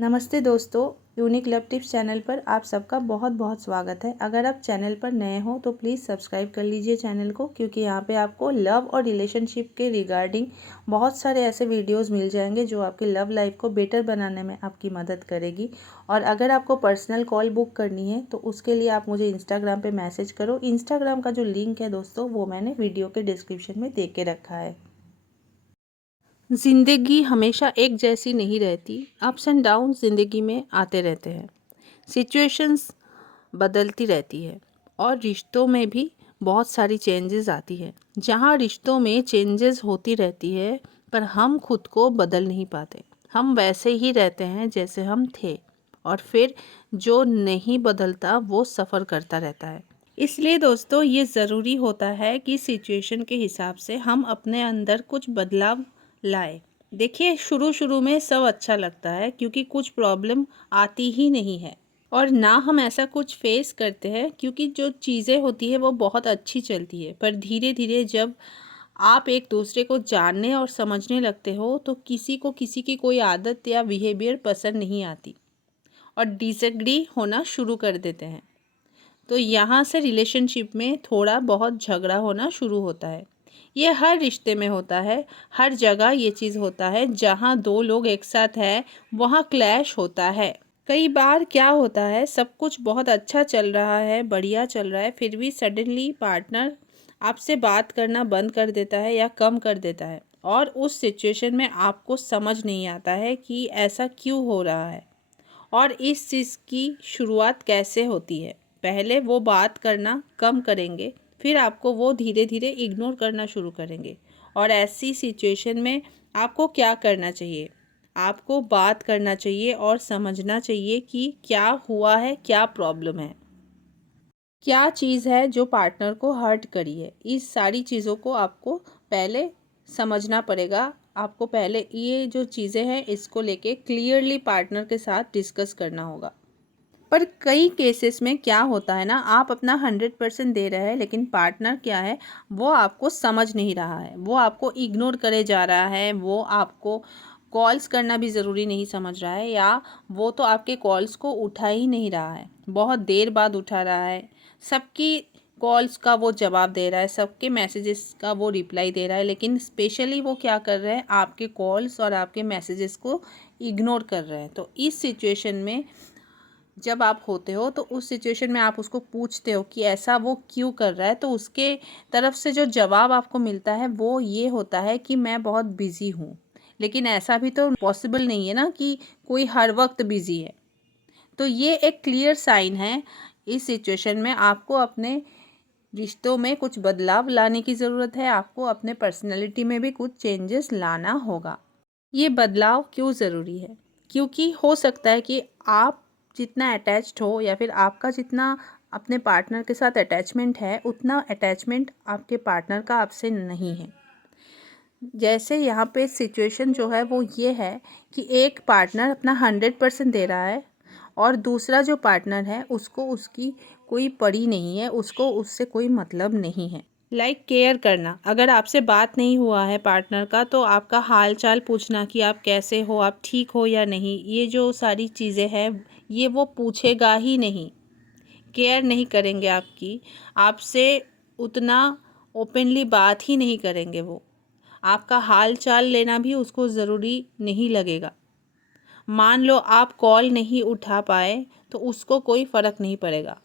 नमस्ते दोस्तों, unique love tips channel पर आप सबका बहुत बहुत स्वागत है। अगर आप चैनल पर नए हो तो प्लीज़ सब्सक्राइब कर लीजिए चैनल को, क्योंकि यहाँ पे आपको लव और रिलेशनशिप के रिगार्डिंग बहुत सारे ऐसे वीडियोस मिल जाएंगे जो आपकी लव लाइफ को बेटर बनाने में आपकी मदद करेगी। और अगर आपको पर्सनल कॉल बुक करनी है तो उसके लिए आप मुझे इंस्टाग्राम पर मैसेज करो। इंस्टाग्राम का जो लिंक है दोस्तों वो मैंने वीडियो के डिस्क्रिप्शन में दे के रखा है। ज़िंदगी हमेशा एक जैसी नहीं रहती। अप्स एंड डाउन ज़िंदगी में आते रहते हैं। सिचुएशंस बदलती रहती है और रिश्तों में भी बहुत सारी चेंजेस आती है। जहाँ रिश्तों में चेंजेस होती रहती है पर हम खुद को बदल नहीं पाते। हम वैसे ही रहते हैं जैसे हम थे, और फिर जो नहीं बदलता वो सफ़र करता रहता है। इसलिए दोस्तों ये ज़रूरी होता है कि सिचुएशन के हिसाब से हम अपने अंदर कुछ बदलाव लाए। देखिए, शुरू शुरू में सब अच्छा लगता है क्योंकि कुछ प्रॉब्लम आती ही नहीं है, और ना हम ऐसा कुछ फेस करते हैं क्योंकि जो चीज़ें होती है वो बहुत अच्छी चलती है। पर धीरे धीरे जब आप एक दूसरे को जानने और समझने लगते हो तो किसी को किसी की कोई आदत या बिहेवियर पसंद नहीं आती और डिसएग्री होना शुरू कर देते हैं। तो यहाँ से रिलेशनशिप में थोड़ा बहुत झगड़ा होना शुरू होता है। ये हर रिश्ते में होता है, हर जगह ये चीज़ होता है। जहाँ दो लोग एक साथ हैं वहाँ क्लैश होता है। कई बार क्या होता है, सब कुछ बहुत अच्छा चल रहा है, बढ़िया चल रहा है, फिर भी सडनली पार्टनर आपसे बात करना बंद कर देता है या कम कर देता है, और उस सिचुएशन में आपको समझ नहीं आता है कि ऐसा क्यों हो रहा है और इस चीज़ की शुरुआत कैसे होती है। पहले वो बात करना कम करेंगे, फिर आपको वो धीरे धीरे इग्नोर करना शुरू करेंगे। और ऐसी सिचुएशन में आपको क्या करना चाहिए? आपको बात करना चाहिए और समझना चाहिए कि क्या हुआ है, क्या प्रॉब्लम है, क्या चीज़ है जो पार्टनर को हर्ट करी है। इस सारी चीज़ों को आपको पहले समझना पड़ेगा। आपको पहले ये जो चीज़ें हैं इसको लेके क्लियरली पार्टनर के साथ डिस्कस करना होगा। पर कई केसेस में क्या होता है ना, आप अपना 100% दे रहे हैं लेकिन पार्टनर क्या है, वो आपको समझ नहीं रहा है, वो आपको इग्नोर करे जा रहा है, वो आपको कॉल्स करना भी ज़रूरी नहीं समझ रहा है, या वो तो आपके कॉल्स को उठा ही नहीं रहा है, बहुत देर बाद उठा रहा है, सबकी कॉल्स का वो जवाब दे रहा है, सबके मैसेजेस का वो रिप्लाई दे रहा है, लेकिन स्पेशली वो क्या कर रहे हैं, आपके कॉल्स और आपके मैसेजेस को इग्नोर कर रहे हैं। तो इस सिचुएशन में जब आप होते हो तो उस सिचुएशन में आप उसको पूछते हो कि ऐसा वो क्यों कर रहा है, तो उसके तरफ से जो जवाब आपको मिलता है वो ये होता है कि मैं बहुत बिज़ी हूँ। लेकिन ऐसा भी तो पॉसिबल नहीं है ना कि कोई हर वक्त बिज़ी है। तो ये एक क्लियर साइन है। इस सिचुएशन में आपको अपने रिश्तों में कुछ बदलाव लाने की ज़रूरत है। आपको अपने पर्सनैलिटी में भी कुछ चेंजेस लाना होगा। ये बदलाव क्यों ज़रूरी है? क्योंकि हो सकता है कि आप जितना अटैच्ड हो, या फिर आपका जितना अपने पार्टनर के साथ अटैचमेंट है, उतना अटैचमेंट आपके पार्टनर का आपसे नहीं है। जैसे यहाँ पे सिचुएशन जो है वो ये है कि एक पार्टनर अपना 100% दे रहा है और दूसरा जो पार्टनर है उसको उसकी कोई पड़ी नहीं है, उसको उससे कोई मतलब नहीं है। केयर करना, अगर आपसे बात नहीं हुआ है पार्टनर का तो आपका हाल चाल पूछना कि आप कैसे हो, आप ठीक हो या नहीं, ये जो सारी चीज़ें हैं ये वो पूछेगा ही नहीं, केयर नहीं करेंगे आपकी, आपसे उतना ओपनली बात ही नहीं करेंगे। वो आपका हाल चाल लेना भी उसको ज़रूरी नहीं लगेगा। मान लो आप कॉल नहीं उठा पाए तो उसको कोई फ़र्क नहीं पड़ेगा।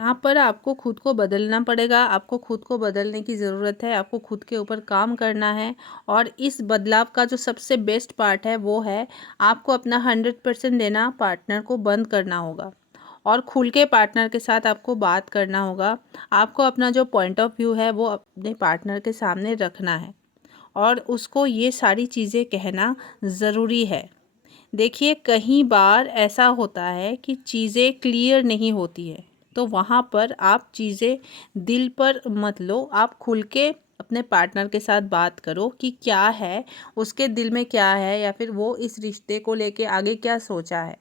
यहाँ पर आपको खुद को बदलना पड़ेगा, आपको खुद को बदलने की ज़रूरत है, आपको खुद के ऊपर काम करना है। और इस बदलाव का जो सबसे बेस्ट पार्ट है वो है आपको अपना 100% देना पार्टनर को बंद करना होगा, और खुल के पार्टनर के साथ आपको बात करना होगा। आपको अपना जो पॉइंट ऑफ व्यू है वो अपने पार्टनर के सामने रखना है और उसको ये सारी चीज़ें कहना ज़रूरी है। देखिए, कई बार ऐसा होता है कि चीज़ें क्लियर नहीं होती है, तो वहाँ पर आप चीज़ें दिल पर मत लो। आप खुल के अपने पार्टनर के साथ बात करो कि क्या है, उसके दिल में क्या है, या फिर वो इस रिश्ते को लेके आगे क्या सोचा है।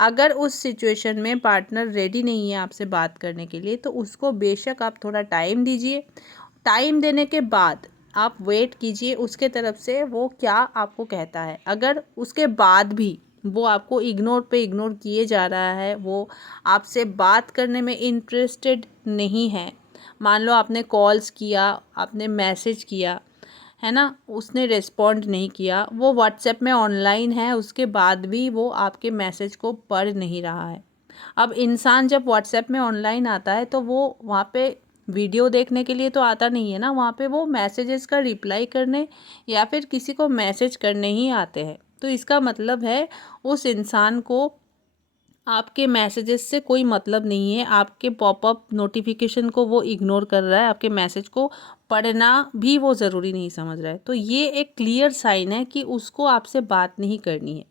अगर उस सिचुएशन में पार्टनर रेडी नहीं है आपसे बात करने के लिए तो उसको बेशक आप थोड़ा टाइम दीजिए। टाइम देने के बाद आप वेट कीजिए उसके तरफ से वो क्या आपको कहता है। अगर उसके बाद भी वो आपको इग्नोर पे इग्नोर किए जा रहा है, वो आपसे बात करने में इंटरेस्टेड नहीं है। मान लो आपने कॉल्स किया, आपने मैसेज किया, है ना, उसने रिस्पॉन्ड नहीं किया, वो व्हाट्सएप में ऑनलाइन है, उसके बाद भी वो आपके मैसेज को पढ़ नहीं रहा है। अब इंसान जब व्हाट्सएप में ऑनलाइन आता है तो वो वहाँ पे वीडियो देखने के लिए तो आता नहीं है ना, वहाँ पे वो मैसेजेस का रिप्लाई करने या फिर किसी को मैसेज करने ही आते हैं। तो इसका मतलब है उस इंसान को आपके मैसेजेस से कोई मतलब नहीं है, आपके पॉपअप नोटिफिकेशन को वो इग्नोर कर रहा है, आपके मैसेज को पढ़ना भी वो ज़रूरी नहीं समझ रहा है। तो ये एक क्लियर साइन है कि उसको आपसे बात नहीं करनी है।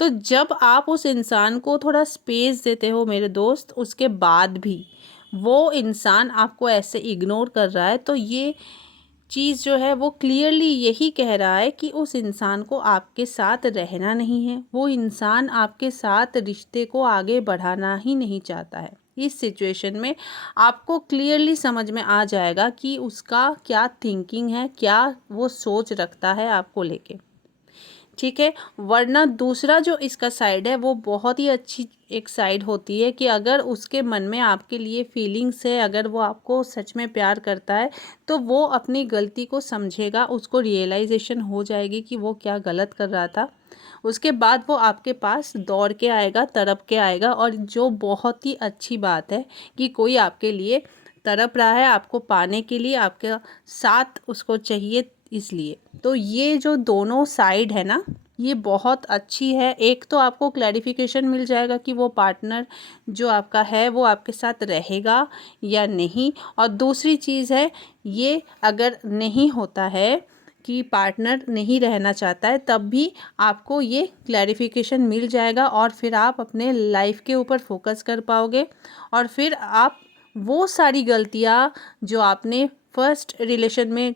तो जब आप उस इंसान को थोड़ा स्पेस देते हो मेरे दोस्त, उसके बाद भी वो इंसान आपको ऐसे इग्नोर कर रहा है, तो ये चीज़ जो है वो क्लियरली यही कह रहा है कि उस इंसान को आपके साथ रहना नहीं है, वो इंसान आपके साथ रिश्ते को आगे बढ़ाना ही नहीं चाहता है। इस सिचुएशन में आपको क्लियरली समझ में आ जाएगा कि उसका क्या थिंकिंग है, क्या वो सोच रखता है आपको लेके, ठीक है। वरना दूसरा जो इसका साइड है वो बहुत ही अच्छी एक साइड होती है कि अगर उसके मन में आपके लिए फीलिंग्स है, अगर वो आपको सच में प्यार करता है, तो वो अपनी गलती को समझेगा, उसको रियलाइजेशन हो जाएगी कि वो क्या गलत कर रहा था। उसके बाद वो आपके पास दौड़ के आएगा, तड़प के आएगा, और जो बहुत ही अच्छी बात है कि कोई आपके लिए तड़प रहा है, आपको पाने के लिए, आपके साथ उसको चाहिए इसलिए। तो ये जो दोनों साइड है ना, ये बहुत अच्छी है। एक तो आपको क्लैरिफिकेशन मिल जाएगा कि वो पार्टनर जो आपका है वो आपके साथ रहेगा या नहीं, और दूसरी चीज़ है, ये अगर नहीं होता है कि पार्टनर नहीं रहना चाहता है, तब भी आपको ये क्लैरिफिकेशन मिल जाएगा, और फिर आप अपने लाइफ के ऊपर फोकस कर पाओगे, और फिर आप वो सारी गलतियाँ जो आपने फर्स्ट रिलेशन में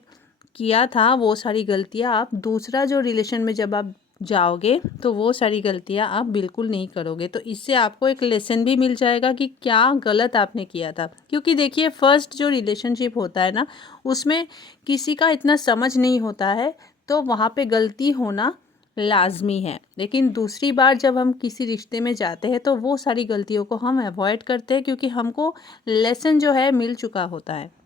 किया था, वो सारी गलतियाँ आप दूसरा जो रिलेशन में जब आप जाओगे तो वो सारी गलतियाँ आप बिल्कुल नहीं करोगे। तो इससे आपको एक लेसन भी मिल जाएगा कि क्या गलत आपने किया था। क्योंकि देखिए, फर्स्ट जो रिलेशनशिप होता है ना, उसमें किसी का इतना समझ नहीं होता है, तो वहाँ पे गलती होना लाजमी है। लेकिन दूसरी बार जब हम किसी रिश्ते में जाते हैं तो वो सारी गलतियों को हम अवॉइड करते हैं, क्योंकि हमको लेसन जो है मिल चुका होता है।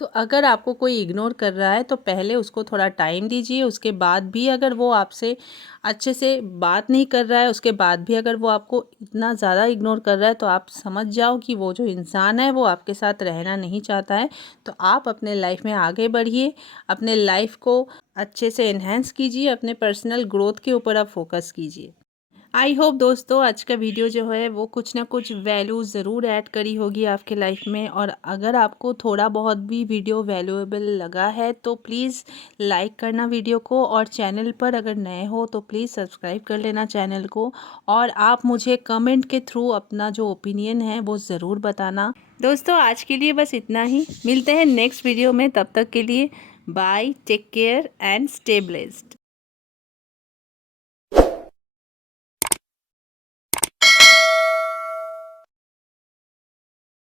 तो अगर आपको कोई इग्नोर कर रहा है तो पहले उसको थोड़ा टाइम दीजिए, उसके बाद भी अगर वो आपसे अच्छे से बात नहीं कर रहा है, उसके बाद भी अगर वो आपको इतना ज़्यादा इग्नोर कर रहा है, तो आप समझ जाओ कि वो जो इंसान है वो आपके साथ रहना नहीं चाहता है। तो आप अपने लाइफ में आगे बढ़िए, अपने लाइफ को अच्छे से एनहेंस कीजिए, अपने पर्सनल ग्रोथ के ऊपर आप फोकस कीजिए। आई होप दोस्तों आज का वीडियो जो है वो कुछ ना कुछ वैल्यू ज़रूर ऐड करी होगी आपके लाइफ में, और अगर आपको थोड़ा बहुत भी वीडियो वैल्यूएबल लगा है तो प्लीज़ लाइक करना वीडियो को, और चैनल पर अगर नए हो तो प्लीज़ सब्सक्राइब कर लेना चैनल को, और आप मुझे कमेंट के थ्रू अपना जो ओपिनियन है वो ज़रूर बताना। दोस्तों आज के लिए बस इतना ही, मिलते हैं नेक्स्ट वीडियो में, तब तक के लिए bye, take care and stay blessed.